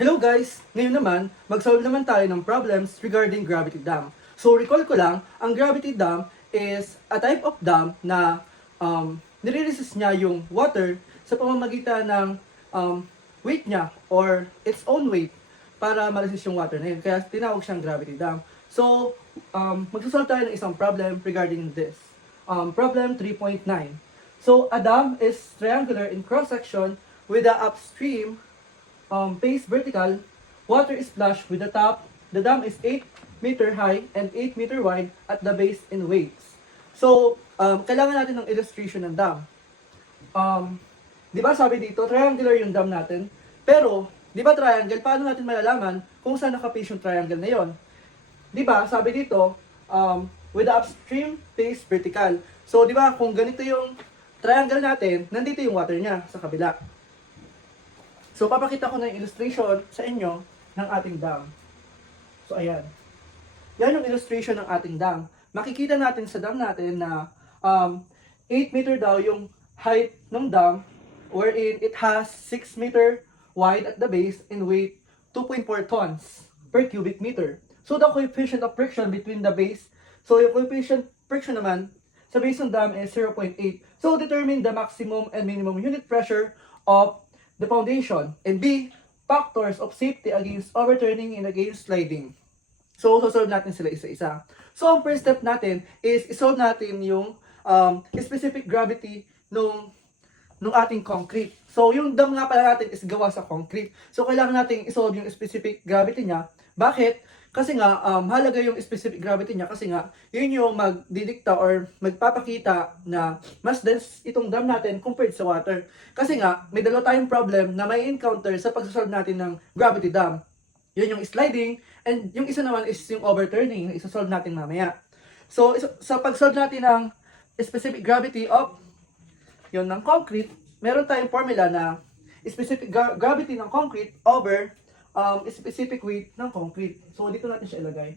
Hello guys! Ngayon naman, mag-solve naman tayo ng problems regarding gravity dam. So recall ko lang, ang gravity dam is a type of dam na nire-resist niya yung water sa pamamagitan ng weight niya or its own weight para ma-resist yung water na yun. Kaya tinawag siyang gravity dam. So, mag-solve tayo ng isang problem regarding this. Problem 3.9. So, a dam is triangular in cross-section with the upstream face vertical, water is flush with the top. The dam is 8 meter high and 8 meter wide at the base in weights. So, kailangan natin ng illustration ng dam. Di ba sabi dito, triangular yung dam natin. Pero, di ba triangle, paano natin malalaman kung saan naka-face yung triangle na yon? Di ba sabi dito, with the upstream face vertical. So, di ba kung ganito yung triangle natin, nandito yung water niya sa kabila. So, papakita ko na yung illustration sa inyo ng ating dam. So, ayan. Yan yung illustration ng ating dam. Makikita natin sa dam natin na 8 meter daw yung height ng dam wherein it has 6 meter wide at the base and weight 2.4 tons per cubic meter. So, the coefficient of friction between the base, so yung coefficient friction naman sa base ng dam is 0.8. So, determine the maximum and minimum unit pressure of the foundation, and B, factors of safety against overturning and against sliding. So, solve natin sila isa-isa. So, ang first step natin is isolve natin yung specific gravity nung ating concrete. So, yung dam nga pala natin is gawa sa concrete. So, kailangan natin isolve yung specific gravity niya. Bakit? Kasi nga, halaga yung specific gravity niya kasi nga, yun yung magdidikta or magpapakita na mas dense itong dam natin compared sa water. Kasi nga, may dalawa tayong problem na may encounter sa pagsasolve natin ng gravity dam. Yun yung sliding, and yung isa naman is yung overturning, yung isasolve natin mamaya. So, sa pagsolve natin ng specific gravity of yun ng concrete, meron tayong formula na specific gravity ng concrete over specific weight ng concrete. So, dito natin siya ilagay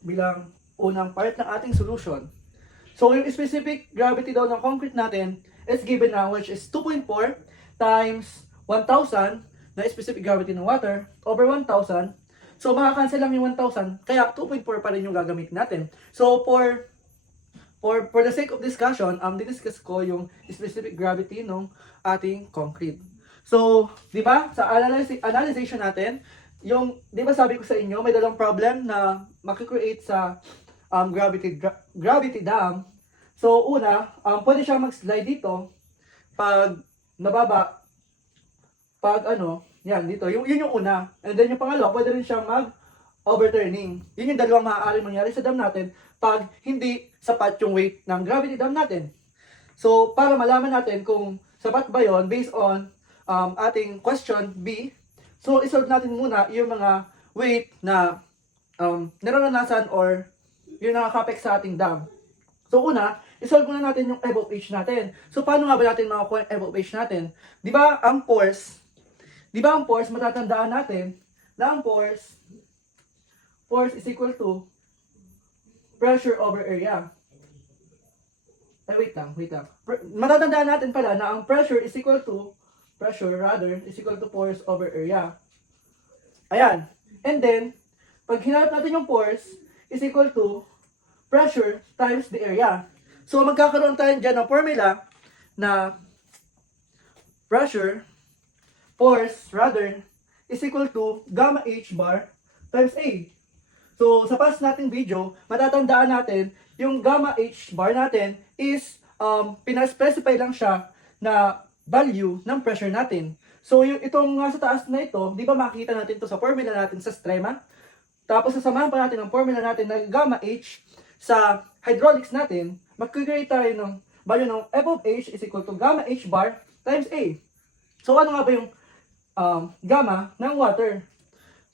bilang unang part ng ating solution. So, yung specific gravity daw ng concrete natin is given now, which is 2.4 times 1,000 na specific gravity ng water over 1,000. So, makakancel lang yung 1,000, kaya 2.4 pa rin yung gagamitin natin. So, for the sake of discussion, didiscuss ko yung specific gravity ng ating concrete. So, di ba, sa analyzation natin, yung, di ba sabi ko sa inyo, may dalawang problem na makikreate sa gravity dam. So, una, pwede siya mag-slide dito pag nababa, yan, dito. Yun yung una. And then yung pangalawa, pwede rin siya mag-overturning. Yun yung dalawang maaaring mangyari sa dam natin pag hindi sapat yung weight ng gravity dam natin. So, para malaman natin kung sapat ba yon based on ating question B. So, isolve natin muna yung mga weight na nararanasan or yung nakakapek sa ating dam. So, una, isolve muna natin yung F of H natin. So, paano nga ba natin makakuha yung F of H natin? Di ba ang force, matatandaan natin na ang force is equal to pressure over area. Wait lang. Matatandaan natin pala na ang pressure is equal to force over area. Ayan. And then, pag hinanap natin yung force is equal to pressure times the area. So, magkakaroon tayo dyan ng formula na force is equal to gamma H bar times A. So, sa past nating video, matatandaan natin yung gamma H bar natin is pina-specify lang siya na value ng pressure natin. So, itong sa taas na ito, di ba makikita natin to sa formula natin sa strema? Tapos, sasamahan pa natin ang formula natin na gamma H sa hydraulics natin, mag-create tayo ng value ng F of H is equal to gamma H bar times A. So, ano nga ba yung gamma ng water?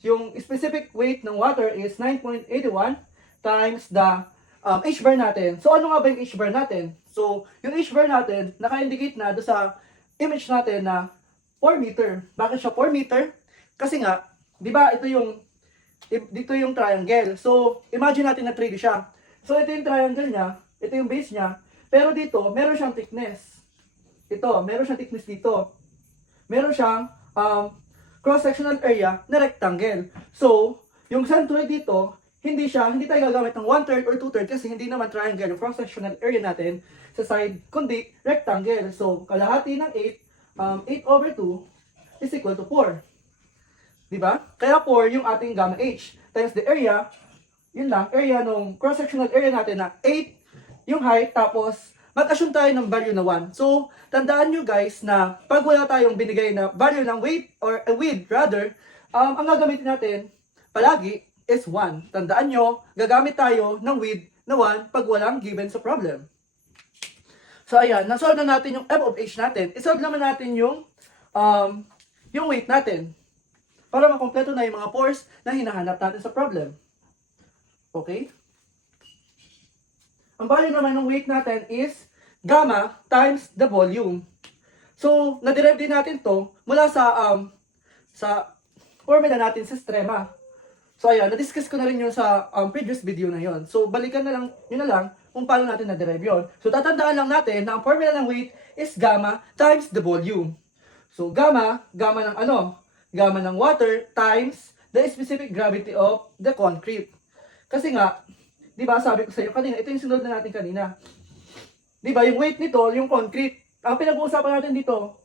Yung specific weight ng water is 9.81 times the H bar natin. So, ano nga ba yung H bar natin? So, yung H bar natin, naka-indicate na doon sa image natin na 4 meter. Bakit siya 4 meter? Kasi nga, di ba, dito yung triangle. So, imagine natin na 3D siya. So, ito yung triangle niya, ito yung base niya, pero dito, meron siyang thickness. Meron siyang thickness dito. Meron siyang cross-sectional area na rectangle. So, yung centroid dito, hindi tayo gagamit ng 1/3 or 2/3 kasi hindi naman triangle yung cross-sectional area natin sa side, kundi rectangle. So, kalahati ng 8/2 is equal to 4. Diba? Kaya 4 yung ating gamma H times the area, yun lang, area nung cross-sectional area natin na 8 yung height, tapos mag-assume tayo ng value na 1. So, tandaan nyo guys na pag wala tayong binigay na value ng weight or width rather, ang gagamitin natin palagi is 1. Tandaan nyo, gagamit tayo ng width na 1 pag walang given sa problem. So, ayan, nasolve na natin yung f of h natin. Isolve naman natin yung weight natin para makompleto na yung mga force na hinahanap natin sa problem. Okay? Ang value naman ng weight natin is gamma times the volume. So, na-derive din natin to mula sa formula natin sa strema. So, ayan, na-discuss ko na rin yun sa previous video na yon. So, balikan na lang, yun na lang kung paano natin na-derive yun. So, tatandaan lang natin na ang formula ng weight is gamma times the volume. So, gamma ng ano? Gamma ng water times the specific gravity of the concrete. Kasi nga, di ba sabi ko sa iyo kanina, ito yung sinunod na natin kanina. Di ba, yung weight nito, yung concrete. Ang pinag-uusapan natin dito,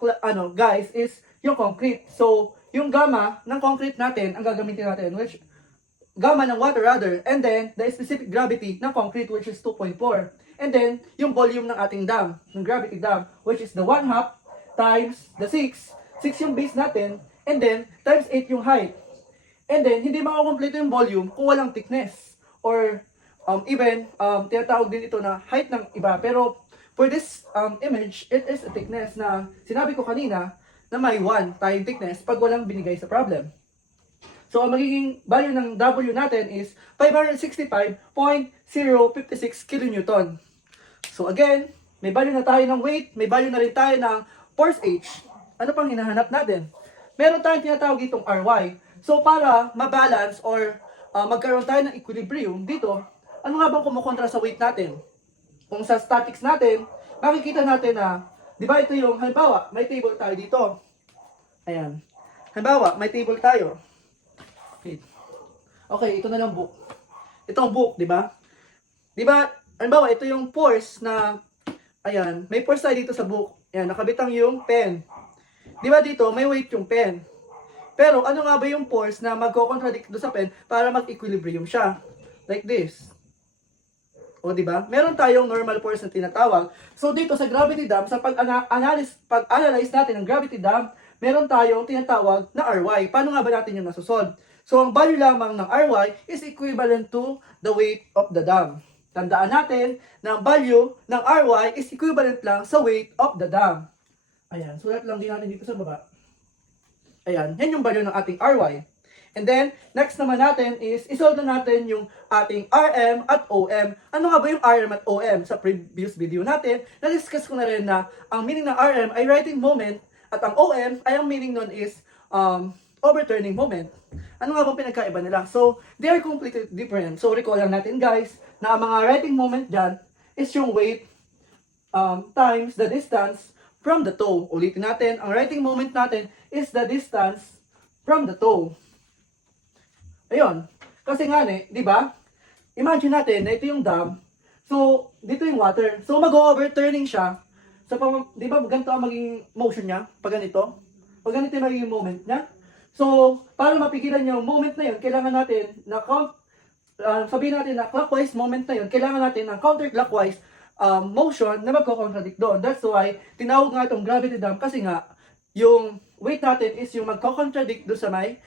guys, is yung concrete. So, yung gamma ng concrete natin, ang gagamitin natin, which, gamma ng water rather, and then, the specific gravity ng concrete, which is 2.4. And then, yung volume ng ating dam, ng gravity dam, which is the 1/2 times the 6. 6 yung base natin, and then, times 8 yung height. And then, hindi makakompleto yung volume kung walang thickness. Or, tinatawag din ito na height ng iba. Pero, for this image, it is a thickness na sinabi ko kanina na may 1 tayong thickness pag walang binigay sa problem. So, ang magiging value ng W natin is 565.056 kN. So, again, may value na tayo ng weight, may value na rin tayo ng force H. Ano pang hinahanap natin? Meron tayong tinatawag itong Ry. So, para mabalance or magkaroon tayo ng equilibrium dito, ano nga bang kumukontra sa weight natin? Kung sa statics natin, makikita natin na, di ba ito yung, halimbawa, may table tayo dito. Ayan. Halimbawa, may table tayo. Okay, ito na lang book. Itong book, di ba? Di ba, halimbawa, ito yung force na, ayan, may force tayo dito sa book. Ayan, nakabitang yung pen. Di ba dito, may weight yung pen. Pero, ano nga ba yung force na magko-contradict doon sa pen para mag-equilibrium siya? Like this. O, di ba? Meron tayong normal force na tinatawag. So, dito sa gravity dam, sa pag-analyze natin ng gravity dam, meron tayong tinatawag na Ry. Paano nga ba natin yung nasusolve? So, ang value lamang ng Ry is equivalent to the weight of the dam. Tandaan natin na ang value ng Ry is equivalent lang sa weight of the dam. Ayan, sulat lang din natin dito sa baba. Ayan, yan yung value ng ating Ry. And then, next naman natin is, isolve na natin yung ating Rm at Om. Ano nga ba yung Rm at Om? Sa previous video natin, na-discuss ko na rin na ang meaning ng Rm ay righting moment at ang Om ay ang meaning nun is overturning moment. Ano nga bang pinagkaiba nila? So, they are completely different. So, recall lang natin guys, na ang mga righting moment dyan is yung weight times the distance from the toe. Ulitin natin, ang righting moment natin is the distance from the toe. Ayun. Kasi nga di ba? Imagine natin na ito yung dam. So, dito yung water. So, mag-overturning siya. So, di ba ganito ang maging motion niya? Pag ganito. Pag ganito yung magiging moment niya. So, para mapigilan yung moment na yun, kailangan natin na sabihin natin na clockwise moment na yun, kailangan natin ng counterclockwise motion na magko-contradict doon. That's why, tinawag nga itong gravity dam kasi nga, yung weight natin is yung magko-contradict doon sa may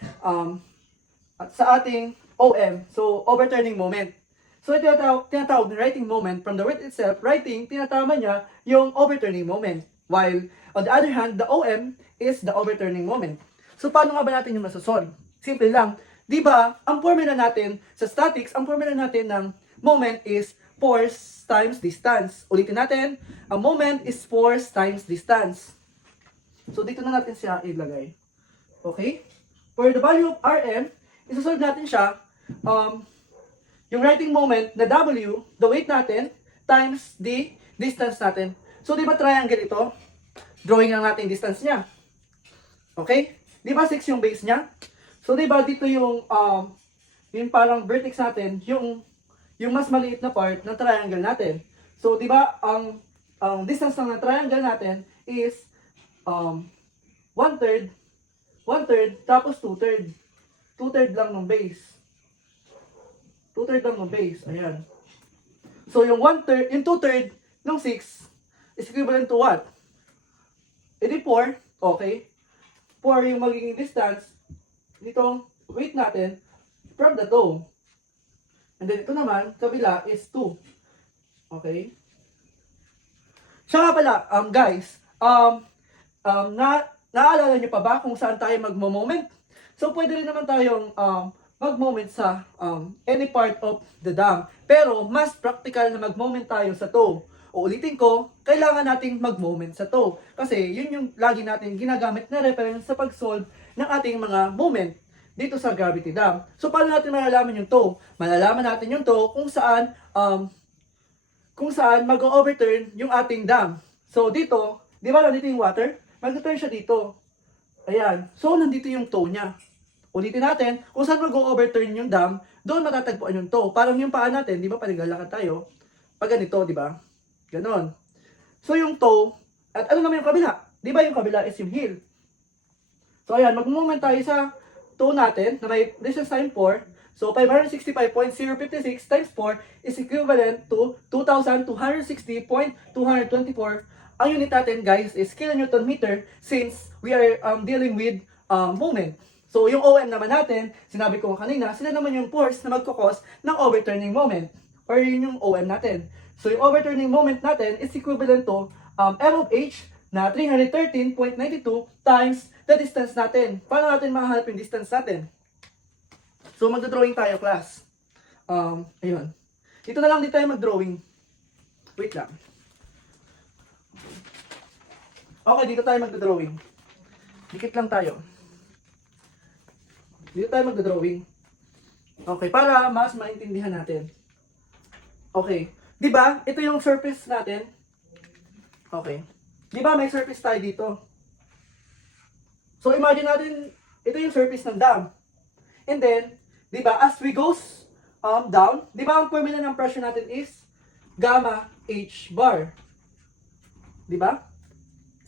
sa ating OM, so overturning moment. So ito tinatawag na righting moment. From the word itself, righting, tinatama niya yung overturning moment. While on the other hand, the OM is the overturning moment. So paano nga ba natin yung masosolve? Simple lang. Di ba, ang formula natin sa statics, ang formula natin ng moment is force times distance. Ulitin natin, ang moment is force times distance. So dito na natin siya ilagay. Okay? For the value of Rm, isosolve natin siya, yung righting moment na W, the weight natin, times the distance natin. So, di ba triangle ito? Drawing lang natin yung distance niya. Okay? Di ba 6 yung base niya? So, di ba dito yung parang vertex natin, yung mas maliit na part ng triangle natin. So, di ba, ang distance lang ng triangle natin is 1/3, 1/3, tapos 2/3. 2/3 lang ng base. 2/3 lang ng base. Ayan. So, yung 1/3, yung 2/3 ng 6 is equivalent to what? Edi 4, okay. 4 yung magiging distance nitong weight natin from the toe. And then ito naman, kabila is 2. Okay? Siya nga pala, guys, naalala niyo pa ba kung saan tayo magmo-moment? So, pwede rin naman tayong mag-moment sa any part of the dam. Pero, mas practical na mag-moment tayo sa toe. Uulitin ko, kailangan nating mag-moment sa toe. Kasi, yun yung lagi natin ginagamit na reference sa pag-solve ng ating mga moment dito sa gravity dam. So, paano natin malalaman yung toe? Malalaman natin yung toe kung saan mag-overturn yung ating dam. So, dito, di ba nandito yung water? Mag-turn siya dito. Ayan. So, nandito yung toe niya. Ulitin natin, kung saan mag-overturn yung dam, doon matatagpuan yung toe. Parang yung paa natin, di ba, pag naglalakad tayo, pag ganito, di ba? Ganon. So, yung toe, at ano naman yung kabila? Di ba yung kabila is yung heel? So, ayan, mag-moment tayo sa toe natin, na may distance time 4. So, 565.056 times 4 is equivalent to 2,260.224. Ang unit natin, guys, is kilonewton meter since we are dealing with moment. So, yung OM naman natin, sinabi ko kanina, sila naman yung force na magkakos ng overturning moment. Or yun yung OM natin. So, yung overturning moment natin is equivalent to M of H na 313.92 times the distance natin. Paano natin mahanap yung distance natin? So, magdodrawing tayo, class. Ayun. Dito na lang tayo mag-drawing. Wait lang. Okay, dito tayo magdodrawing. Dikit lang tayo. Dito tayo magdodrawing. Okay, para mas maintindihan natin. Okay. Di ba? Ito yung surface natin. Okay. Di ba may surface tayo dito? So, imagine natin, ito yung surface ng dam. And then, di ba, as we goes down, di ba ang formula ng pressure natin is gamma H bar. Di ba?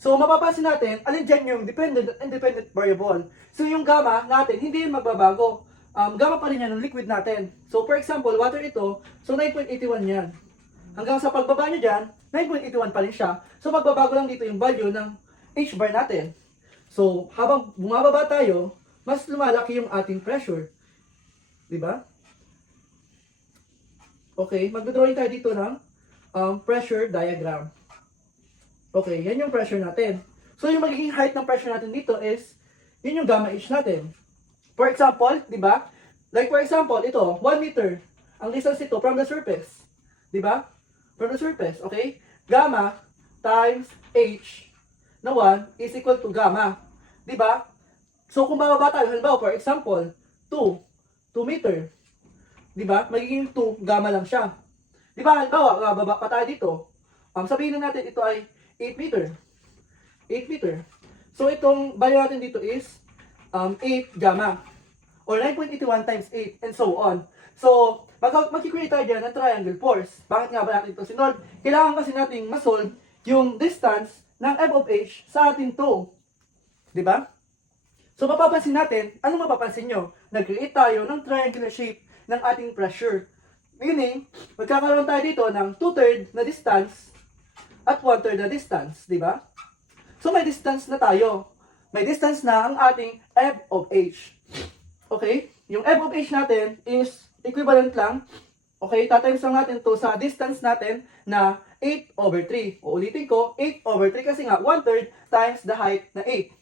So, mapapansin natin, alin dyan yung dependent at independent variable. So, yung gamma natin, hindi yun magbabago. Gamma pa rin yan ng liquid natin. So, for example, water ito, so 9.81 yan. Hanggang sa pagbaba nyo dyan, 9.81 pa rin siya. So, magbabago lang dito yung value ng H bar natin. So, habang bumababa tayo, mas lumalaki yung ating pressure. Diba? Okay, magdodrawing tayo dito ng pressure diagram. Okay, yan yung pressure natin. So, yung magiging height ng pressure natin dito is, yun yung gamma H natin. For example, diba? Like for example, ito, 1 meter. Ang distance ito from the surface. Diba? From the surface, okay? Gamma times H na 1 is equal to gamma. Diba? So, kung bababa tayo, halimbawa, for example, 2 meter. Diba? Magiging 2, gamma lang siya. Diba? Halimbawa, bababa pa tayo dito. Sabihin na natin ito ay 8 meter. 8 meter. So, itong value natin dito is 8 gamma. Or 9.81 times 8, and so on. So, mag-create tayo dyan ng triangle force. Bakit nga ba natin ito sinolve? Kailangan kasi nating masolve yung distance ng F of H sa ating toe. Diba? So, mapapansin natin, anong mapapansin nyo? Nag-create tayo ng triangular shape ng ating pressure. Meaning, magkakaroon tayo dito ng 2/3 na distance at 1/3 na distance. Diba? So, may distance na tayo. May distance na ang ating F of H. Okay? Yung F of H natin is equivalent lang. Okay? Tatimes lang natin to sa distance natin na 8/3. Uulitin ko, 8/3 kasi nga 1/3 times the height na 8.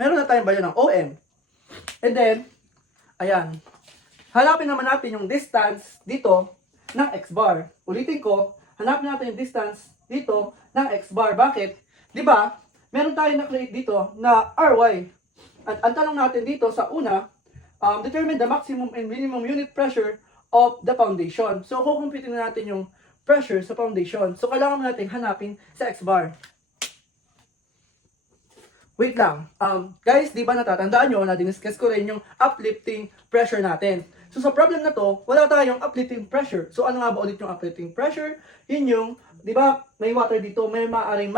Meron na tayong value ng OM. And then, ayan. Hanapin naman natin yung distance dito ng X bar. Ulitin ko, hanapin natin yung distance dito ng X bar. Bakit? Di ba? Meron tayong na-create dito na RY. At ang tanong natin dito sa una, determine the maximum and minimum unit pressure of the foundation. So, kukumpitin na natin yung pressure sa foundation. So, kailangan natin hanapin sa X bar. Wait lang. Guys, di ba natatandaan nyo na diniscuss ko rin yung uplifting pressure natin. So sa problem na to, wala tayong uplifting pressure. So ano nga ba ulit yung uplifting pressure? Yun yung, di ba, may water dito, may maaaring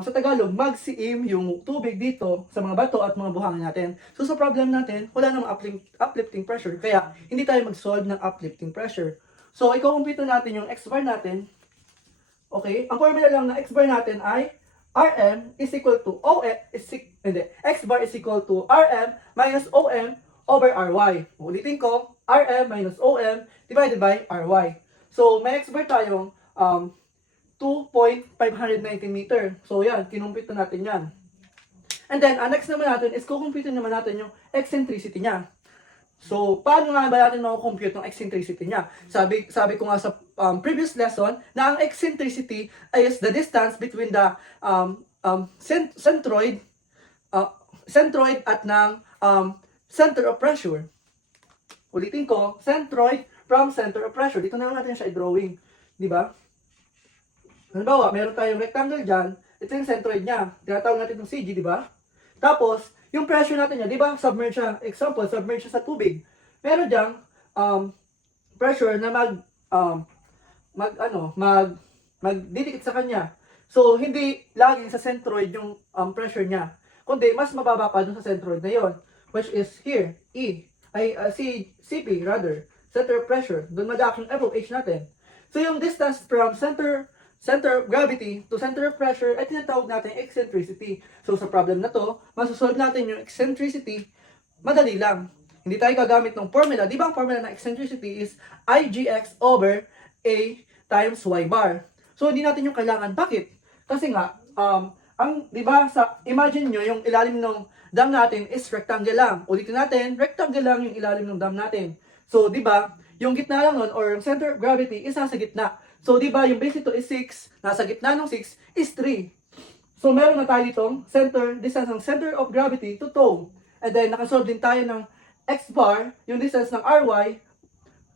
sa Tagalog, magsiim yung tubig dito sa mga bato at mga buhangin natin. So sa problem natin, wala namang uplifting pressure. Kaya hindi tayo mag-solve ng uplifting pressure. So i-compute natin yung x bar natin. Okay? Ang formula lang ng x bar natin ay Rm is equal to X bar is equal to Rm minus OM over Ry. Ulitin ko, Rm minus OM divided by Ry. So, may X bar tayong 2.519 meter. So, yan, kinumpute na natin yan. And then, next naman natin is kukumpute naman natin yung eccentricity niya. So, paano nga ba natin makukompute ng eccentricity niya? Sabi ko nga sa previous lesson na ang eccentricity is the distance between the centroid at ng center of pressure. Ulitin ko, centroid from center of pressure. Dito na lang natin siya i-drawing. Di ba? Halimbawa, meron tayong rectangle dyan. Ito yung centroid niya. Tinatawag natin itong CG, di ba? Tapos, yung pressure natin niya, di ba? Submerge siya. Example, submerge siya sa tubig. Meron diyang pressure na magdidikit sa kanya. So, hindi lagi sa centroid yung pressure niya. Kundi, mas mababa pa dun sa centroid na yon, which is here, CP rather, center of pressure. Doon mag-action F of H natin. So, yung distance from center of gravity to center of pressure ay tinatawag natin eccentricity. So sa problem na to, masusolve natin yung eccentricity, madali lang. Hindi tayo gagamit ng formula. Di ba ang formula ng eccentricity is IGX over A times Y bar. So hindi natin yung kailangan. Bakit? Kasi nga, di ba, imagine nyo yung ilalim ng dam natin is rectangle lang. Ulitin natin, rectangle lang yung ilalim ng dam natin. So di ba, yung gitna lang nun or yung center of gravity is nasa gitna. So, di ba, yung base nito is 6, nasa gitna ng 6 is 3. So, meron na tayo ditong distance ng center of gravity to toe. And then, nakasolve din tayo ng x bar, yung distance ng Ry,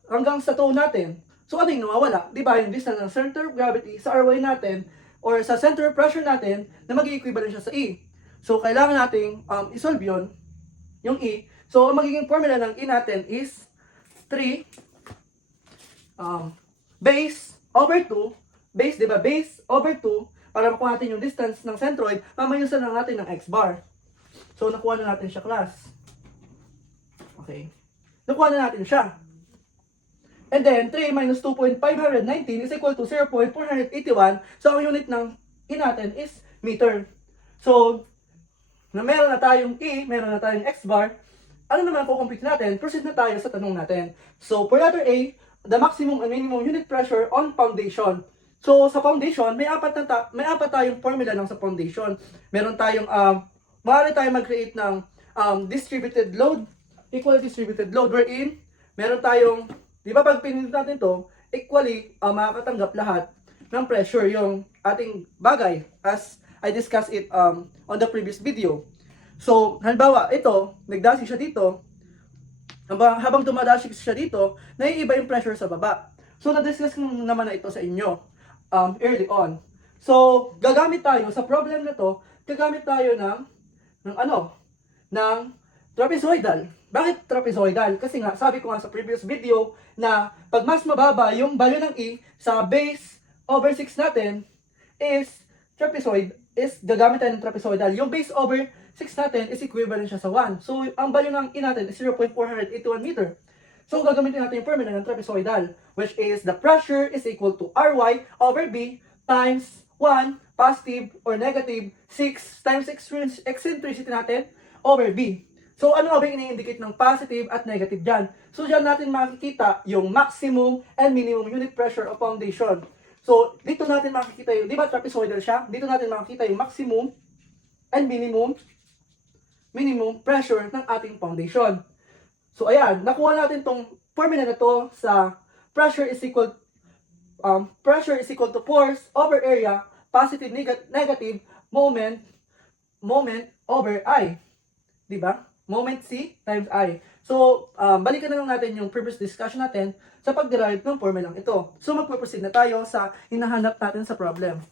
hanggang sa toe natin. So, ano yung nawawala? Di ba, yung distance ng center of gravity sa Ry natin, or sa center of pressure natin, na mag-equivalent siya sa E. So, kailangan nating isolve yun, yung E. So, ang magiging formula ng E natin is 3 base over 2, base, di ba? Base over 2, para makuha natin yung distance ng centroid, mamayusan lang natin ng x bar. So, nakuha na natin siya, class. Okay. Nakuha na natin siya. And then, 3 minus 2.519 is equal to 0.481. So, ang unit ng E natin is meter. So, meron na tayong E, meron na tayong x bar. Ano naman po complete natin? Proceed na tayo sa tanong natin. So, for letter A, the maximum and minimum unit pressure on foundation. So, sa foundation, may apat tayong formula ng sa foundation. Meron tayong, maaari tayong mag-create ng distributed load, equal distributed load, wherein, meron tayong, di ba pag pinindot natin to, equally, makakatanggap lahat ng pressure yung ating bagay, as I discussed it on the previous video. So, halimbawa, ito, nagdasi siya dito, habang dumadashi siya dito, naiiba yung pressure sa baba. So, na-discuss ko naman na ito sa inyo early on. So, gagamit tayo sa problem na to, gagamit tayo ng trapezoidal. Bakit trapezoidal? Kasi nga, sabi ko nga sa previous video na pag mas mababa yung value ng E sa base over 6 natin is gagamit tayo ng trapezoidal. Yung base over 6 natin is equivalent siya sa 1. So, ang value ng E natin is 0.481 meter. So, gagamitin natin yung formula ng trapezoidal, which is the pressure is equal to Ry over B times 1 positive or negative 6 times eccentricity natin over B. So, ano ba yung ini-indicate ng positive at negative dyan? So, dyan natin makikita yung maximum and minimum unit pressure of foundation. So, dito natin makikita yung, di ba trapezoidal siya? Dito natin makikita yung maximum and minimum pressure ng ating foundation. So, ayan, nakuha natin tong formula na to sa pressure is equal to force over area, positive, negative, moment over I. Diba? Moment C times I. So, balikan na lang natin yung previous discussion natin sa pag-derive ng formulang ito. So, magpo-proceed na tayo sa hinahanap natin sa problem.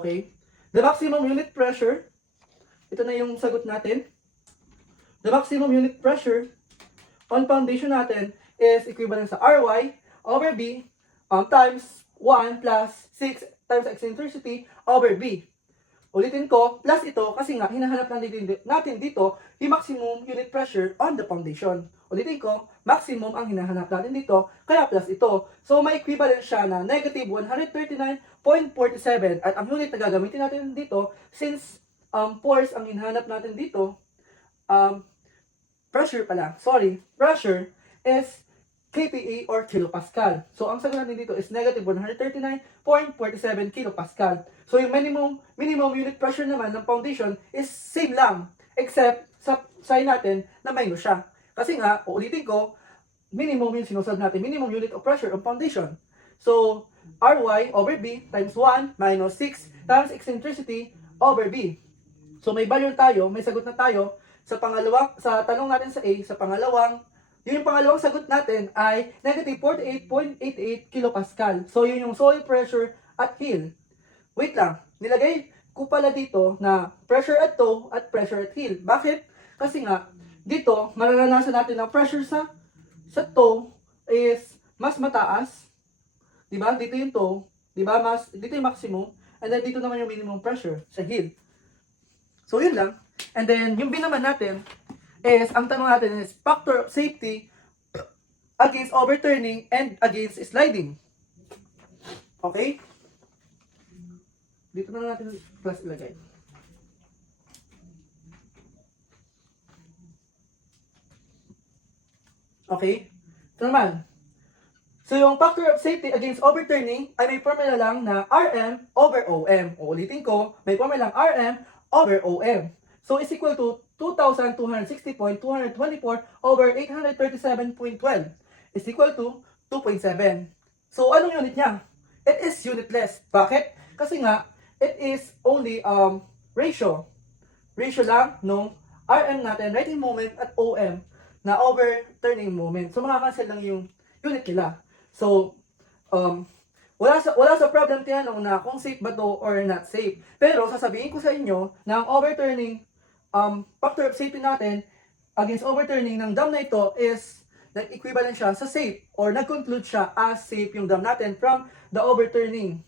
Okay? The maximum unit pressure, ito na yung sagot natin. The maximum unit pressure on foundation natin is equivalent sa Ry over B times 1 plus 6 times eccentricity over B. Ulitin ko, plus ito kasi nga hinahanap natin dito yung maximum unit pressure on the foundation. Ulitin ko, maximum ang hinahanap natin dito, kaya plus ito. So may equivalent siya na negative 139.47 at ang unit na gagamitin natin dito, since force ang hinahanap natin dito, pressure is kPa or kilopascal. So, ang sagot natin dito is negative 139.47 kilopascal. So, yung minimum unit pressure naman ng foundation is same lang, except sa sign natin na minus siya. Kasi nga, uulitin ko, minimum yung sinusunod natin, minimum unit of pressure of foundation. So, Ry over B times 1 minus 6 times eccentricity over B. So, may value tayo, may sagot na tayo sa tanong natin sa A, sa pangalawang, yung pangalawang sagot natin ay negative 48.88 kilopascal. So, yun yung soil pressure at heel. Wait lang, nilagay ko pala dito na pressure at toe at pressure at heel. Bakit? Kasi nga, dito, mararanasan natin na pressure sa toe is mas mataas. Diba? Dito yung toe. Diba? Dito yung maximum. And then, dito naman yung minimum pressure sa heel. So, yun lang. And then, yung B naman natin, is, ang tanong natin is, factor of safety against overturning and against sliding. Okay? Dito na natin plus ilagay. Okay? Ito naman. So, yung factor of safety against overturning ay may formula lang na Rm over OM. Uulitin ko, may formula lang Rm over OM. So, is equal to 2,260.224 over 837.12 is equal to 2.7. So, anong unit niya? It is unitless. Bakit? Kasi nga, it is only ratio. Ratio lang nung Rm natin, righting moment, at OM na overturning moment. So, makakancel lang yung unit nila. So, wala sa problem tinanong na kung safe ba to or not safe. Pero, sasabihin ko sa inyo na ang overturning factor of safety natin against overturning ng dam na ito is nag-equivalent siya sa safe or nag-conclude siya as safe yung dam natin from the overturning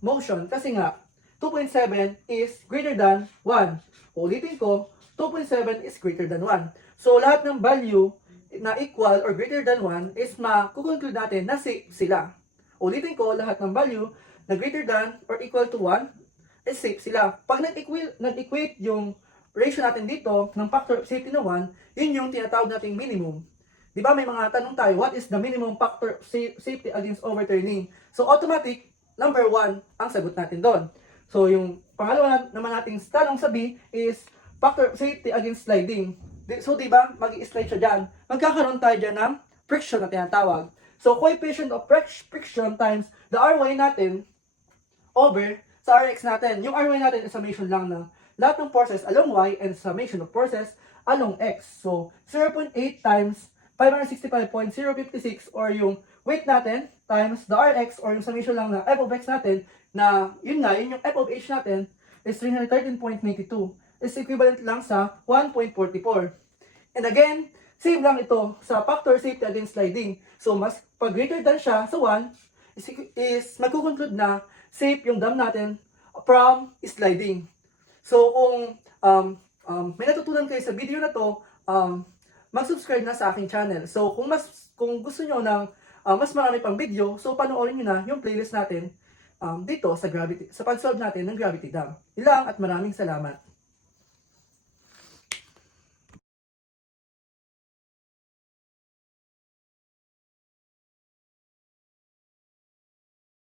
motion. Kasi nga, 2.7 is greater than 1. Ulitin ko, 2.7 is greater than 1. So, lahat ng value na equal or greater than 1 is makukonclude natin na safe sila. Ulitin ko, lahat ng value na greater than or equal to 1 is safe sila. Pag nag-equate yung ratio natin dito ng factor of safety na 1, yun yung tinatawag nating minimum. Di ba may mga tanong tayo, what is the minimum factor of safety against overturning? So automatic, number 1 ang sagot natin doon. So yung pangalawa naman nating tanong sa B is factor of safety against sliding. So di ba mag-i-slide siya dyan. Magkakaroon tayo dyan ng friction na tinatawag. So coefficient of friction times the Ry natin over sa Rx natin. Yung Ry natin is summation lang ng lahat ng forces along Y and summation of forces along X. So, 0.8 times 565.056 or yung weight natin times the Rx or yung summation lang ng f of x natin na yun yung f of h natin is 313.92 is equivalent lang sa 1.44. And again, same lang ito sa factor safety against sliding. So, mas pag greater than siya sa 1 is magkukonclude na safe yung dam natin from sliding. So, kung may natutunan kayo sa video na to, mag-subscribe na sa aking channel. So, kung gusto nyo ng mas marami pang video, so panoorin nyo na yung playlist natin dito sa pag-solve natin ng gravity dam. Ilang at maraming salamat.